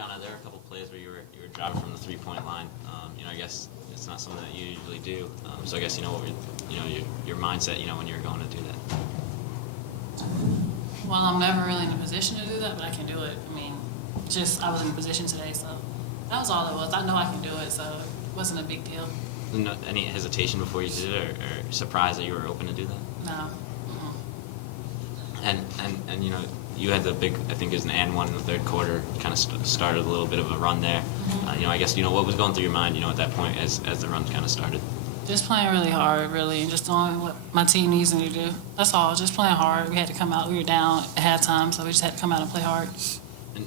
Brianna, there are a couple plays where you were driving from the 3-point line. I guess it's not something that you usually do. So I guess what your mindset, when you were going to do that. Well, I'm never really in a position to do that, but I can do it. I mean, I was in a position today, so that was all it was. I know I can do it, so it wasn't a big deal. No, any hesitation before you did it, or surprise that you were open to do that? No. And you had the big, I think it was an and one in the third quarter, kind of started a little bit of a run there. I guess, what was going through your mind, at that point as the run kind of started? Just playing really hard, really, and just doing what my team needs me to do. That's all, just playing hard. We had to come out, we were down at halftime, so we just had to come out and play hard.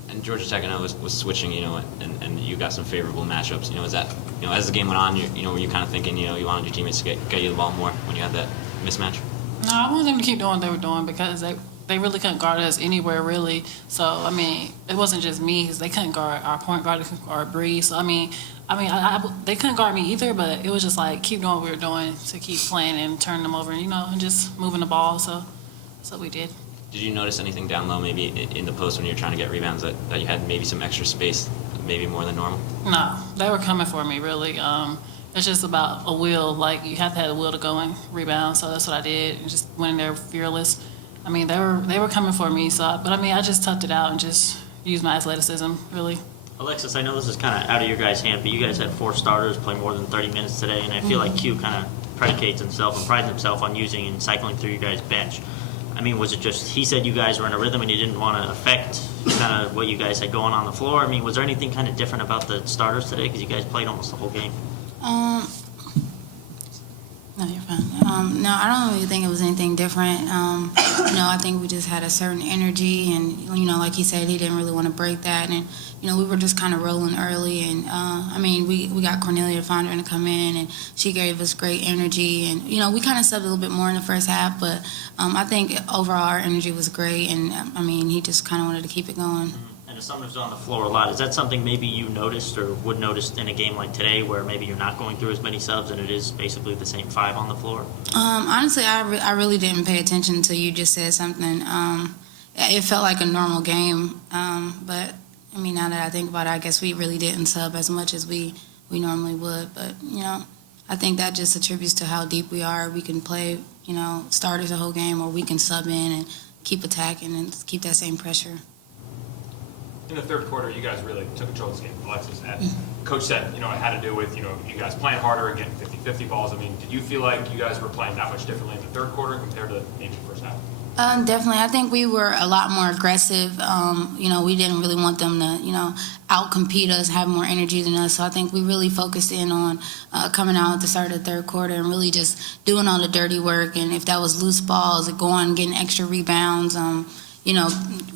And Georgia Tech, I know, was switching, and you got some favorable matchups. Is that, as the game went on, were you kind of thinking, you wanted your teammates to get you the ball more when you had that mismatch? No, I wanted them to keep doing what they were doing because they really couldn't guard us anywhere, really. So, I mean, it wasn't just me because they couldn't guard our point guard, they couldn't guard Bree. So, they couldn't guard me either, but it was just like keep doing what we were doing to keep playing and turning them over, and just moving the ball. So that's what we did. Did you notice anything down low, maybe in the post when you were trying to get rebounds, that you had maybe some extra space, maybe more than normal? No, they were coming for me, really. It's just about a will. Like, you have to have a will to go and rebound, so that's what I did. And just went in there fearless. I mean, they were coming for me, I just toughed it out and just used my athleticism, really. Alexis, I know this is kind of out of your guys' hand, but you guys had 4 starters play more than 30 minutes today, and I feel like Q kind of predicates himself and prides himself on using and cycling through your guys' bench. I mean, was it just he said you guys were in a rhythm and you didn't want to affect kind of what you guys had going on the floor? I mean, was there anything kind of different about the starters today because you guys played almost the whole game? No, you're fine. No, I don't really think it was anything different. I think we just had a certain energy, and like he said, he didn't really want to break that, and we were just kind of rolling early, and we got Cornelia Fondren to come in, and she gave us great energy, and we kind of subbed a little bit more in the first half, but I think overall our energy was great, and he just kind of wanted to keep it going. And as someone who's on the floor a lot, is that something maybe you noticed or would notice in a game like today where maybe you're not going through as many subs and it is basically the same 5 on the floor? Honestly, I really didn't pay attention until you just said something. It felt like a normal game, but now that I think about it, I guess we really didn't sub as much as we normally would. But, I think that just attributes to how deep we are. We can play, starters the whole game, or we can sub in and keep attacking and keep that same pressure. In the third quarter, you guys really took control of this game, Alexis. And Coach said, it had to do with, you guys playing harder and getting 50-50 balls. Did you feel like you guys were playing that much differently in the third quarter compared to maybe the first half? Definitely. I think we were a lot more aggressive. We didn't really want them to, out-compete us, have more energy than us. So I think we really focused in on coming out at the start of the third quarter and really just doing all the dirty work. And if that was loose balls, going, getting extra rebounds,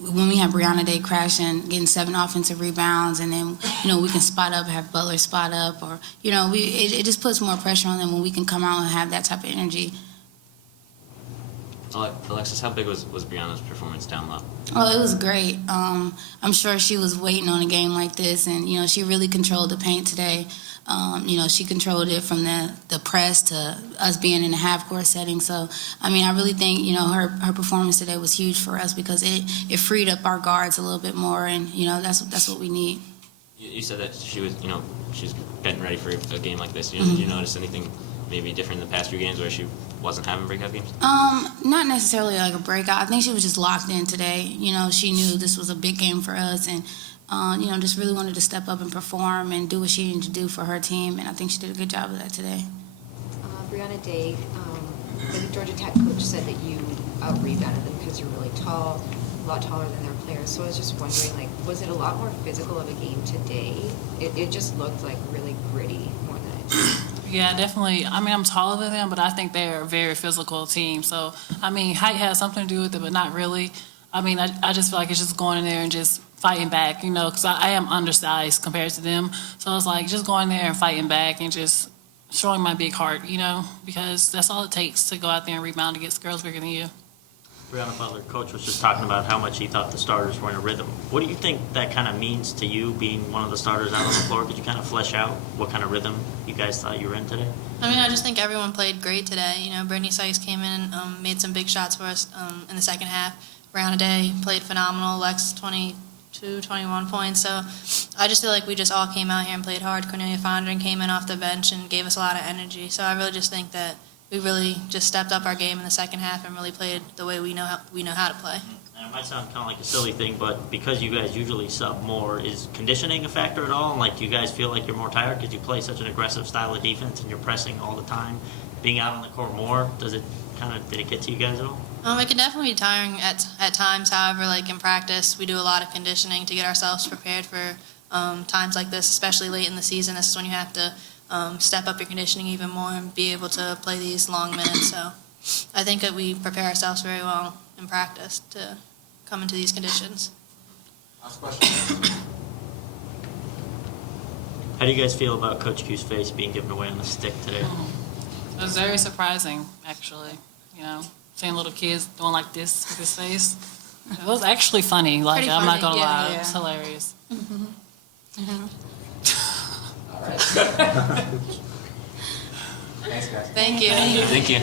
when we have Brianna Day crashing, getting 7 offensive rebounds, and then, we can spot up, have Butler spot up, or, it just puts more pressure on them when we can come out and have that type of energy. Alexis, how big was Brianna's performance down low? Oh, it was great. I'm sure she was waiting on a game like this, and, she really controlled the paint today. She controlled it from the press to us being in a half-court setting. So, I really think, her performance today was huge for us because it freed up our guards a little bit more, and, that's what we need. You said that she was, she's getting ready for a game like this. Did you notice anything maybe different in the past few games where she wasn't having breakout games? Not necessarily like a breakout. I think she was just locked in today. She knew this was a big game for us, and just really wanted to step up and perform and do what she needed to do for her team, and I think she did a good job of that today. Brianna Day, the Georgia Tech coach said that you out-rebounded them because you're really tall, a lot taller than their players. So I was just wondering, was it a lot more physical of a game today? It just looked like really gritty more than it. Yeah, definitely. I'm taller than them, but I think they're a very physical team. So, height has something to do with it, but not really. I just feel like it's just going in there and just fighting back, because I am undersized compared to them. So it's like just going there and fighting back and just showing my big heart, because that's all it takes to go out there and rebound against girls bigger than you. Brianna Butler, coach was just talking about how much he thought the starters were in a rhythm. What do you think that kind of means to you, being one of the starters out on the floor? Could you kind of flesh out what kind of rhythm you guys thought you were in today? I just think everyone played great today. Brittany Sykes came in and made some big shots for us in the second half. Brianna Day played phenomenal. Lex, 20 21 points. So I just feel like we just all came out here and played hard. Cornelia Fondren came in off the bench and gave us a lot of energy. So I really just think that we really just stepped up our game in the second half and really played the way we know how to play. And it might sound kind of like a silly thing, but because you guys usually sub more, is conditioning a factor at all? And like, do you guys feel like you're more tired because you play such an aggressive style of defense and you're pressing all the time? Being out on the court more, did it get to you guys at all? It can definitely be tiring at times. However, like in practice, we do a lot of conditioning to get ourselves prepared for times like this, especially late in the season. This is when you have to step up your conditioning even more and be able to play these long minutes. So I think that we prepare ourselves very well in practice to come into these conditions. Last question. How do you guys feel about Coach Q's face being given away on the stick today? It was very surprising, actually. Seeing little kids doing like this with his face. It was actually funny. Like, Pretty I'm not funny, gonna yeah, lie, yeah. it's hilarious. All right. Thanks, guys. Thank you. Thank you.